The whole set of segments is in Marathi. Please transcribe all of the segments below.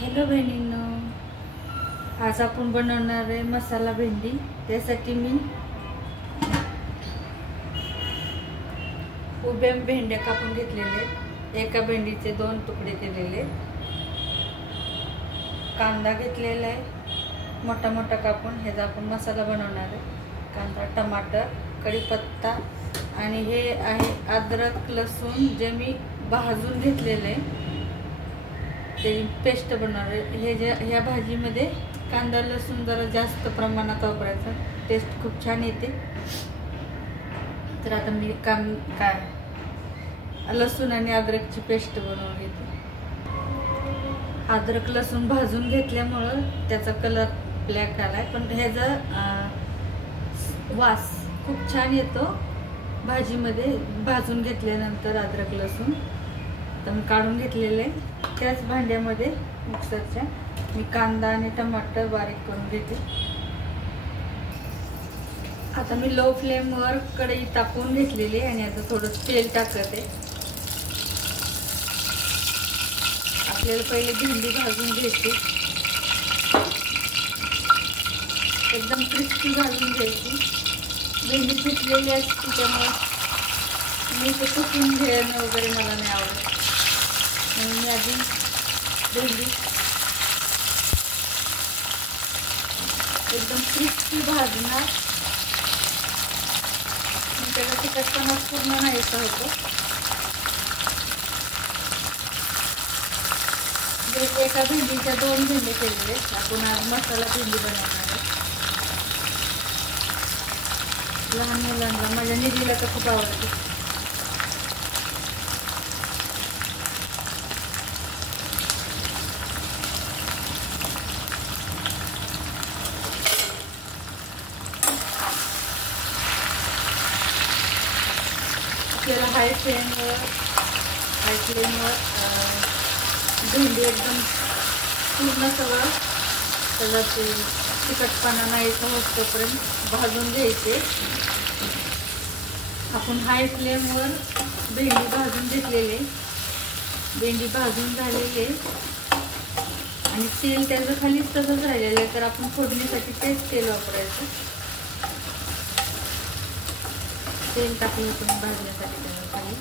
हॅलो बहिणींनो, आज आपण बनवणार आहे मसाला भेंडी। त्यासाठी मी उभ्या भेंड्या कापून घेतलेले, एका भेंडीचे 2 तुकडे केलेले, कांदा घेतलेला आहे मोठा मोठा कापून, ह्याचा आपण मसाला बनवणार आहे। कांदा, टमाटर, कढीपत्ता आणि हे आहे अद्रक लसूण जे मी भाजून घेतलेले, त्याची पेस्ट बनवणार आहे। हे जे ह्या भाजीमध्ये कांदा लसूण जरा जास्त प्रमाणात वापरायचा, टेस्ट खूप छान येते। तर आता मी लसूण आणि अद्रकची पेस्ट बनवून घेते। अद्रक लसूण भाजून घेतल्यामुळं त्याचा कलर ब्लॅक आलाय, पण ह्याचा वास खूप छान येतो भाजीमध्ये भाजून घेतल्यानंतर। अद्रक लसूण तर मी काढून घेतलेले, त्याच भांड्यामध्ये मिक्सरच्या मी कांदा आणि टमाटर बारीक करून घेते। आता मी लो फ्लेमवर कढई तापवून घेतलेली आणि आता थोडं तेल टाकते। आपल्याला पहिले भेंडी भाजून घ्यायची, एकदम क्रिस्पी भाजून घ्यायची। भेंडी पिकलेली असते त्यामुळे मी ते कुकिंग घेणं वगैरे मला नाही आवडत, म्हणून मी आधी भेंडी एकदम क्रिस्पी भाजणार, त्याचा तिखटपणा पूर्ण नाहीसा होतो। एका भेंडीच्या 2 भेंडे केलेले, आपण आज मसाला भेंडी बनवणार आहे। लहान मुलांना, माझ्या निधीला तर खूप आवडते। आपल्याला हाय फ्लेमवर भेंडी एकदम पूर्ण सगळं त्याचा ते तिखटपणा नाहीसा होतोपर्यंत भाजून घ्यायचे। आपण हाय फ्लेमवर भेंडी भाजून घेतलेले, भेंडी भाजून झालेले आणि तेल त्याचं खालीच तसंच राहिलेलं आहे, तर आपण फोडणीसाठी तेच तेल वापरायचं। तेल टाकलं होतं भाजण्यासाठी त्याला खाली,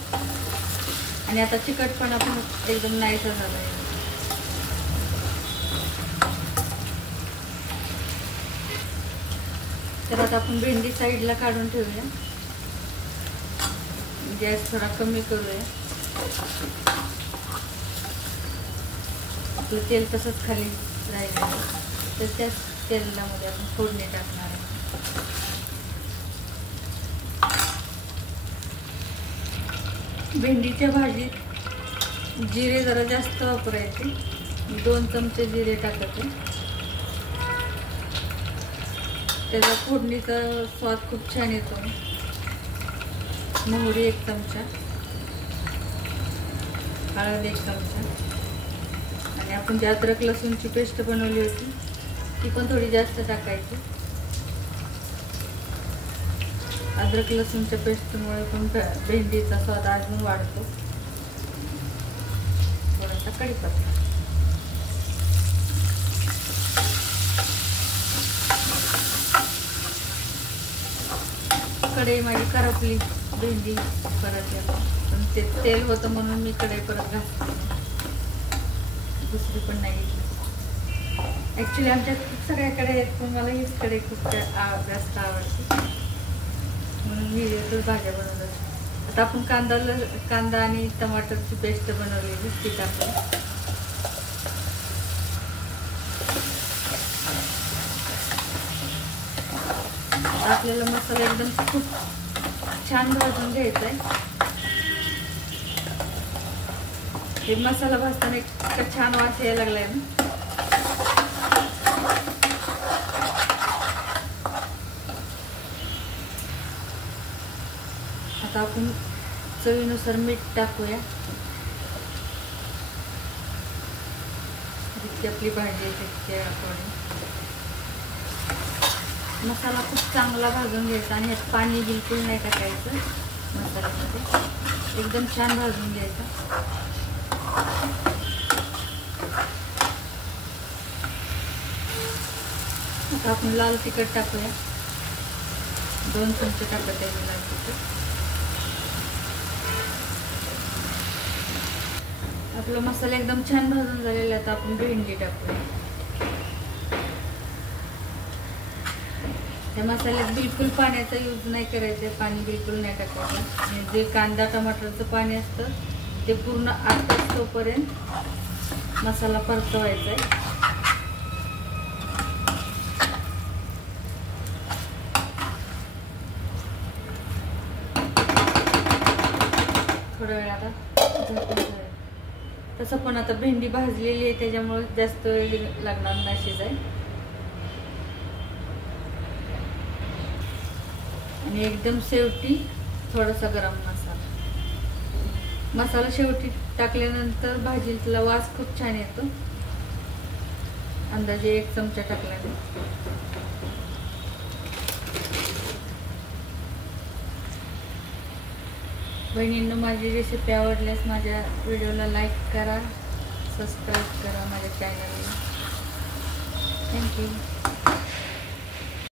आणि आता तिखटपणा पण एकदम नाहीसा झाला आहे। तर आता आपण भेंडी साईडला काढून ठेवूया, गॅस थोडा कमी करूया। आपलं तेल तसंच खाली राहिलं, तर त्याच तेलामध्ये आपण फोडणी टाकणार आहे। भेंडीच्या भाजीत जिरे जरा जास्त वापरायचे, 2 चमचे जिरे टाकायचे, त्याचा फोडणीचा स्वाद खूप छान येतो। मोहरी 1 चमचा, हळद 1 चमचा, आणि आपण जी अद्रक लसूणची पेस्ट बनवली होती ती पण थोडी जास्त टाकायची। अद्रक लसूणच्या पेस्टमुळे पण भेंडीचा स्वाद अजून वाढतो। थोडासा कढीपत्ता, कढई माझी करपली भेंडी परत याला, पण ते तेल होतं म्हणून मी कढई परत घातली, दुसरी पण नाही घेतली। ॲक्च्युली आमच्या सगळ्याकडे आहेत, पण मला हीच कढई खूप जास्त आवडते, म्हणून मी यातच भाज्या बनवत असते। आता आपण कांदा आणि टमाटरची पेस्ट बनवलेली ती टाकू। आपल्याला मसाला एकदम खूप छान भाजून घ्यायचा आहे। हे मसाला भाजताना इतका छान वास यायला लागलाय ना। आता आपण चवीनुसार मीठ टाकूया, जितकी आपली भाजी आहे तितके आपण मसाला खूप चांगला भाजून घ्यायचा, आणि ह्यात पाणी बिलकुल नाही टाकायचं मसाल्यामध्ये, एकदम छान भाजून घ्यायचा। आपण लाल तिखट टाकूया, 2 चमचे टाकत आहे लाल तिखट. आपला मसाला एकदम छान भाजून झालेला आहे. आता आपण भेंडी टाकूया. त्या मसाल्यात बिलकुल पाण्याचा यूज नाही करायचा, पाणी बिलकुल नाही टाकायचं. आणि जे कांदा टमाटरचं पाणी असतं ते पूर्ण आटत तोपर्यंत मसाला परतवायचा आहे. थोड्या वेळ आता झाकून. तसं पण आता भेंडी भाजलेली आहे त्याच्यामुळे जास्त वेळ लागणार नाही शिजाय. आणि एकदम शेवटी थोडासा गरम मसाला शेवटी टाकल्यानंतर भाजीला वास खूप छान येतो. अंदाजे 1 चमचा टाकल्याने. बहिणींनो, माझी रेसिपी आवडल्यास माझ्या व्हिडिओला लाईक करा, सबस्क्राईब करा माझ्या चॅनलला. थँक्यू.